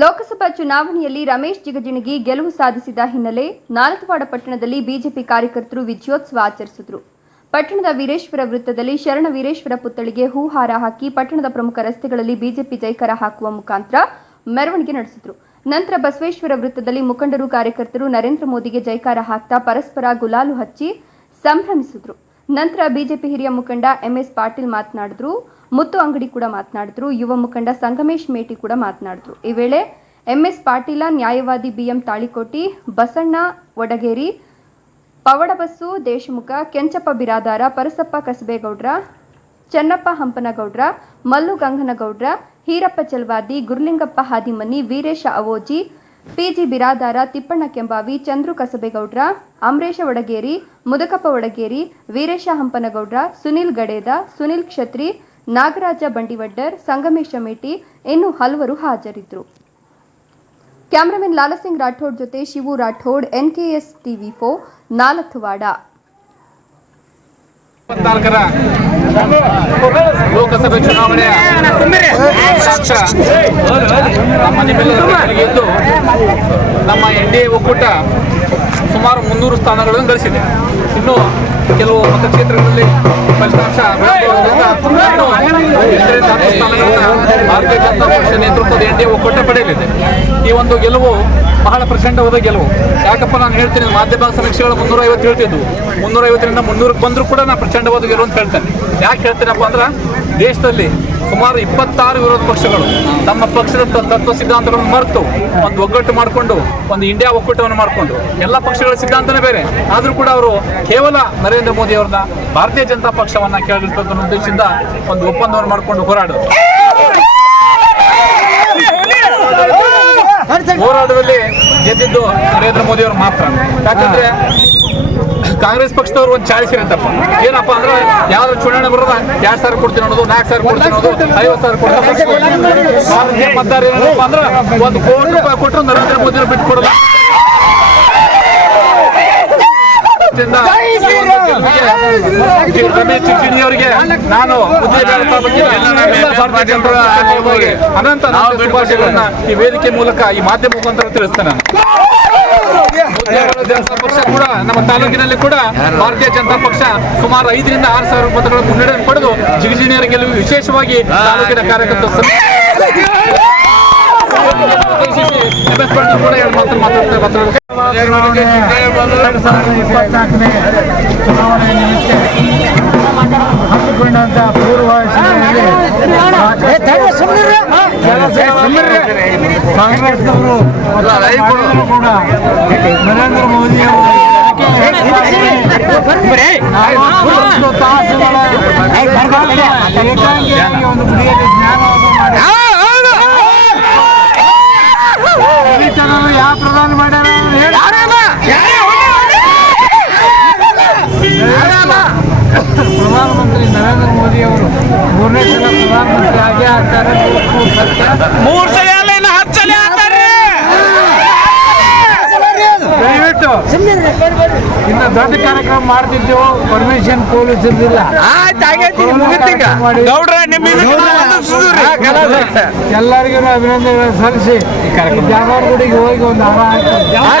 ಲೋಕಸಭಾ ಚುನಾವಣೆಯಲ್ಲಿ ರಮೇಶ್ ಜಿಗಜಿಣಗಿ ಗೆಲುವು ಸಾಧಿಸಿದ ಹಿನ್ನೆಲೆ ನಾಲತವಾಡ ಪಟ್ಟಣದಲ್ಲಿ ಬಿಜೆಪಿ ಕಾರ್ಯಕರ್ತರು ವಿಜಯೋತ್ಸವ ಆಚರಿಸಿದರು. ಪಟ್ಟಣದ ವೀರೇಶ್ವರ ವೃತ್ತದಲ್ಲಿ ಶರಣ ವೀರೇಶ್ವರ ಪುತ್ಥಳಿಗೆ ಹೂಹಾರ ಹಾಕಿ ಪಟ್ಟಣದ ಪ್ರಮುಖ ರಸ್ತೆಗಳಲ್ಲಿ ಬಿಜೆಪಿ ಜೈಕಾರ ಹಾಕುವ ಮುಖಾಂತರ ಮೆರವಣಿಗೆ ನಡೆಸಿದರು. ನಂತರ ಬಸವೇಶ್ವರ ವೃತ್ತದಲ್ಲಿ ಮುಖಂಡರು ಕಾರ್ಯಕರ್ತರು ನರೇಂದ್ರ ಮೋದಿಗೆ ಜೈಕಾರ ಹಾಕ್ತಾ ಪರಸ್ಪರ ಗುಲಾಲು ಹಚ್ಚಿ ಸಂಭ್ರಮಿಸಿದರು. ನಂತರ ಬಿಜೆಪಿ ಹಿರಿಯ ಮುಖಂಡ ಎಂಎಸ್ ಪಾಟೀಲ್ ಮಾತನಾಡಿದ್ರು ಮುತ್ತು ಅಂಗಡಿ ಕೂಡ ಮಾತನಾಡಿದ್ರು, ಯುವ ಮುಖಂಡ ಸಂಗಮೇಶ್ ಮೇಟಿ ಕೂಡ ಮಾತನಾಡಿದ್ರು. ಈ ವೇಳೆ ಎಂಎಸ್ ಪಾಟೀಲ, ನ್ಯಾಯವಾದಿ ಬಿಎಂ ತಾಳಿಕೋಟಿ, ಬಸಣ್ಣ ವಡಗೇರಿ, ಪವಡಬಸ್ಸು, ದೇಶಮುಖ, ಕೆಂಚಪ್ಪ ಬಿರಾದಾರ, ಪರಸಪ್ಪ ಕಸಬೇಗೌಡ್ರ, ಚೆನ್ನಪ್ಪ ಹಂಪನಗೌಡ್ರ, ಮಲ್ಲು ಗಂಗನಗೌಡ್ರ, ಹೀರಪ್ಪ ಚಲ್ವಾದಿ, ಗುರುಲಿಂಗಪ್ಪ ಹಾದಿಮನಿ, ವೀರೇಶ ಅವೋಜಿ, ಪಿಜಿ ಬಿರಾದಾರ, ತಿಪ್ಪಣ್ಣ ಕೆಂಬಾವಿ, ಚಂದ್ರು ಕಸಬೇಗೌಡ್ರ, ಅಮರೇಶ ಒಡಗೇರಿ ಮುದಕಪ್ಪ ಒಡಗೇರಿ ವೀರೇಶ ಹಂಪನಗೌಡ್ರ, ಸುನಿಲ್ ಗಡೇದ, ಸುನಿಲ್ ಕ್ಷತ್ರಿ ನಾಗರಾಜ ಬಂಡಿವಡ್ಡರ್, ಸಂಗಮೇಶ ಮೇಟಿ ಇನ್ನು ಹಲವರು ಹಾಜರಿದ್ದರು ಕ್ಯಾಮರಾಮನ್ ಲಾಲಸಿಂಗ್ ರಾಠೋಡ್ ಜೊತೆ ಶಿವು ರಾಠೋಡ್, ಎನ್ಕೆಎಸ್ ಟಿವಿ ಫೋ ನಾಲತ್ವಾಡ ಲೋಕಸಭೆ ಚುನಾವಣೆಯ ಫಲಿತಾಂಶ ನಮ್ಮ ನಿಮ್ಮೆಲ್ಲರ ಕೈಯಲ್ಲಿದ್ದು ನಮ್ಮ ಎನ್ ಡಿ ಎ ಒಕ್ಕೂಟ ಸುಮಾರು ಮುನ್ನೂರು ಸ್ಥಾನಗಳನ್ನು ಗಳಿಸಿದೆ. ಇನ್ನು ಕೆಲವು ಮತಕ್ಷೇತ್ರಗಳಲ್ಲಿ ಫಲಿತಾಂಶ ಎಂಟರಿಂದ ಹತ್ತು ಸ್ಥಾನಗಳನ್ನು ಭಾರತೀಯ ಜನತಾ ಪಕ್ಷ ನೇತೃತ್ವದ ಎನ್ ಡಿ ಎ ಒಕ್ಕೂಟ ಪಡೆಯಲಿದೆ. ಈ ಒಂದು ಗೆಲುವು ಬಹಳ ಪ್ರಚಂಡವಾದ ಗೆಲುವು. ಯಾಕಪ್ಪ ನಾನು ಹೇಳ್ತೀನಿ ಮಾಧ್ಯಮ ಸಮೀಕ್ಷೆಗಳು ಮುನ್ನೂರ ಐವತ್ತು ಹೇಳ್ತಿದ್ವು. ಮುನ್ನೂರ ಐವತ್ತರಿಂದ ಮುನ್ನೂರಕ್ಕೆ ಬಂದರೂ ಕೂಡ ನಾನು ಪ್ರಚಂಡವಾದ ಗೆಲುವು ಅಂತ ಹೇಳ್ತೇನೆ. ಯಾಕೆ ಹೇಳ್ತೀನಪ್ಪ ಅಂದ್ರೆ ದೇಶದಲ್ಲಿ ಸುಮಾರು ಇಪ್ಪತ್ತಾರು ವಿರೋಧ ಪಕ್ಷಗಳು ತಮ್ಮ ಪಕ್ಷದ ತತ್ವ ಸಿದ್ಧಾಂತಗಳನ್ನು ಮರೆತು ಒಂದು ಒಗ್ಗಟ್ಟು ಮಾಡಿಕೊಂಡು, ಒಂದು ಇಂಡಿಯಾ ಒಕ್ಕೂಟವನ್ನು ಮಾಡಿಕೊಂಡು, ಎಲ್ಲ ಪಕ್ಷಗಳ ಸಿದ್ಧಾಂತನೇ ಬೇರೆ. ಆದರೂ ಕೂಡ ಅವರು ಕೇವಲ ನರೇಂದ್ರ ಮೋದಿ ಅವ್ರನ್ನ ಭಾರತೀಯ ಜನತಾ ಪಕ್ಷವನ್ನ ಕೇಳಿರ್ತಕ್ಕಂಥ ಉದ್ದೇಶದಿಂದ ಒಂದು ಒಪ್ಪಂದವನ್ನು ಮಾಡಿಕೊಂಡು ಹೋರಾಡೋದು ಹೋರಾಟದಲ್ಲಿ ಗೆದ್ದಿದ್ದು ನರೇಂದ್ರ ಮೋದಿ ಅವರು ಮಾತ್ರ. ಯಾಕಂದ್ರೆ ಕಾಂಗ್ರೆಸ್ ಪಕ್ಷದವ್ರು ಒಂದು ಚಾಳಿಸಿ ಅಂತಪ್ಪ ಏನಪ್ಪ ಅಂದ್ರೆ ಯಾವ್ದು ಚುನಾವಣೆ ಬರೋದ ಎರಡ್ ಸಾವಿರ ಕೊಡ್ತೀನಿ ಅನ್ನೋದು ನಾಲ್ಕು ಸಾವಿರ ಕೊಡ್ತೀನಿ ಅನ್ನೋದು ಐವತ್ತು ಸಾವಿರ ಕೊಡ್ತೀನಿ ಮತ್ತಾರ ಮತದಾರ ಏನಪ್ಪ ಅಂದ್ರೆ ಒಂದು ಕೋಟಿ ರೂಪಾಯಿ ಕೊಟ್ಟರು ನರೇಂದ್ರ ಮೋದಿ ಬಿಟ್ಟು ಕೊಡಲ್ಲ ಜಿಗಜಿಣಿಯವರಿಗೆ ನಾನು ಅನಂತ ನಾವು ಈ ವೇದಿಕೆ ಮೂಲಕ ಈ ಮಾಧ್ಯಮ ಮುಖಾಂತರ ತಿಳಿಸ್ತೇನೆ ಪಕ್ಷ ಕೂಡ, ನಮ್ಮ ತಾಲೂಕಿನಲ್ಲಿ ಕೂಡ ಭಾರತೀಯ ಜನತಾ ಪಕ್ಷ ಸುಮಾರು ಐದರಿಂದ ಆರು ಸಾವಿರ ಮತಗಳ ಮುನ್ನಡೆಯನ್ನು ಪಡೆದು ಜಿಗಜಿಣಿಯರ ಗೆಲುವು ವಿಶೇಷವಾಗಿ ತಾಲೂಕಿನ ಕಾರ್ಯಕರ್ತ ಚುನಾವಣೆ MS ಕಾಂಗ್ರೆಸ್ನವರು ಕೂಡ ನರೇಂದ್ರ ಮೋದಿ ಅವರು ಏಕಾಂಗಿಯಾಗಿ ಒಂದು ಗುಡಿಯಲ್ಲಿ ಜ್ಞಾನವನ್ನು ಮಾಡಿ ಯಾವ ಪ್ರಧಾನ ಮಾಡ್ಯಾರ ಪ್ರಧಾನಮಂತ್ರಿ ನರೇಂದ್ರ ಮೋದಿ ಅವರು ಮೂರನೇ ಸಲ ಪ್ರಧಾನಮಂತ್ರಿ ಆಗೇ ಆಗ್ತಾರೆ. ಮೂರ್ ಸಲ ಇನ್ನು ದೊಡ್ಡ ಕಾರ್ಯಕ್ರಮ ಮಾಡ್ತಿದ್ದೆವು ಪರ್ಮಿಷನ್ ಪೊಲೀಸ್ ಇರ್ಲಿಲ್ಲ ಆಯ್ತು ಆಗೈತಿ ಮುಗಿತೀಗ ಗೌಡ್ರ ನಿಮ್ಮ ಇದಕ್ಕೆ ನಾವು ವಂದಿಸುದ್ರಿ. ಎಲ್ಲರಿಗೂ ಅಭಿನಂದನೆಗಳನ್ನು ಸಲ್ಲಿಸಿ. ಜಾಗವಾರ ಗುಡಿಗೆ ಹೋಗಿ ಒಂದು ಹಾರ